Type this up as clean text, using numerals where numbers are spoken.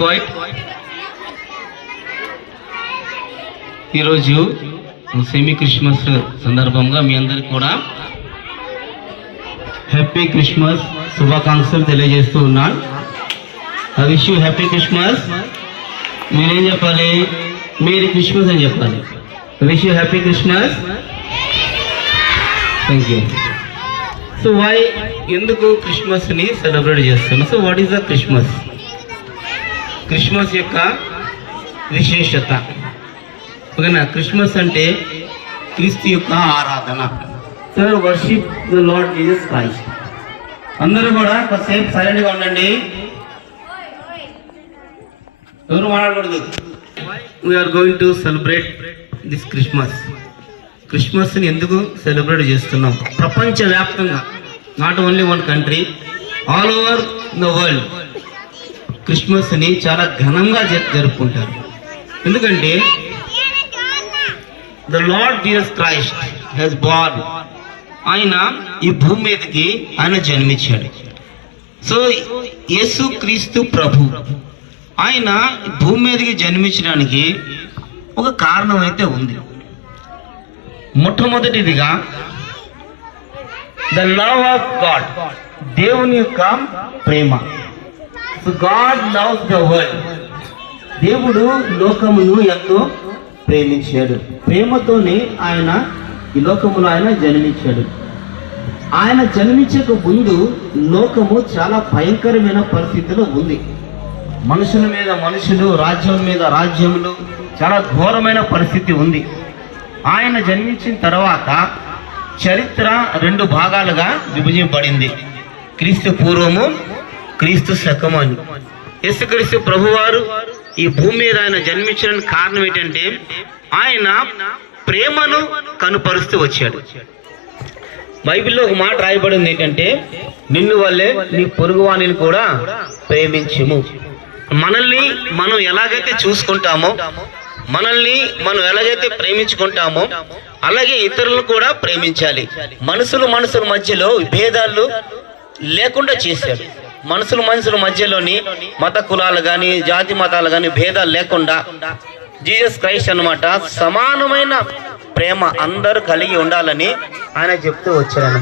Quiet. ఈరోజు semi Christmas సందర్భంగా మీ అందరికి కూడా హ్యాపీ క్రిస్మస్ శుభాకాంక్షలు తెలియజేస్తూ ఉన్నాను. I wish you happy Christmas. మీరేం చెప్పాలి? మేరీ క్రిస్మస్ అని చెప్పాలి. I wish you happy Christmas. Thank you. So why, ఎందుకు క్రిస్మస్ని సెలబ్రేట్ చేస్తున్నాం? So what is the Christmas? Christmas యొక్క విశేషత ఓకేనా? క్రిస్మస్ అంటే క్రీస్తు యొక్క ఆరాధన. Sir worship the Lord Jesus Christ. అందరూ కూడా కాసేపు సైలెంట్గా ఉండండి, ఎవరు మాట్లాడకూడదు. We are going to celebrate this Christmas. క్రిస్మస్ని ఎందుకు సెలబ్రేట్ చేస్తున్నాం? ప్రపంచవ్యాప్తంగా, not only one country, all over the world క్రిస్మస్ని చాలా ఘనంగా జరుపుకుంటారు. ఎందుకంటే the Lord Jesus Christ he's born. ఆయన ఈ భూమి మీదకి ఆయన జన్మించాడు. సో యేసు క్రీస్తు ప్రభు ఆయన భూమి మీదకి జన్మించడానికి ఒక కారణం అయితే ఉంది. మొట్టమొదటిదిగా ద లవ్ ఆఫ్ గాడ్, దేవుని యొక్క ప్రేమ. So God loves the world. దేవుడు లోకమును ఎంతో ప్రేమించాడు. ప్రేమతోనే ఆయన ఈ లోకములో ఆయన జన్మించాడు. ఆయన జన్మించక ముందు లోకము చాలా భయంకరమైన పరిస్థితిలో ఉంది. మనుషుల మీద మనుషులు, రాజ్యం మీద రాజ్యములు, చాలా ఘోరమైన పరిస్థితి ఉంది. ఆయన జన్మించిన తర్వాత చరిత్ర రెండు భాగాలుగా విభజింపబడింది. క్రీస్తు పూర్వము, క్రీస్తు శకము అని. యేసుక్రీస్తు ప్రభువారు ఈ భూమి మీద ఆయన జన్మించడానికి కారణం ఏంటంటే ఆయన ప్రేమను కనుపరుస్తూ వచ్చాడు. బైబిల్లో ఒక మాట రాయబడింది ఏంటంటే, నిన్ను వల్లే నీ పొరుగువానిని కూడా ప్రేమించుము. మనల్ని మనం ఎలాగైతే చూసుకుంటామో, మనల్ని మనం ఎలాగైతే ప్రేమించుకుంటామో అలాగే ఇతరులను కూడా ప్రేమించాలి. మనుషుల మధ్యలో భేదాలు లేకుండా చేశాడు. మనుషుల మధ్యలోని మత కులాలు కానీ జాతి మతాలు కానీ భేదాలు లేకుండా జీసస్ క్రైస్ట్ అన్నమాట సమానమైన ప్రేమ అందరూ కలిగి ఉండాలని ఆయన చెప్తూ వచ్చాడు.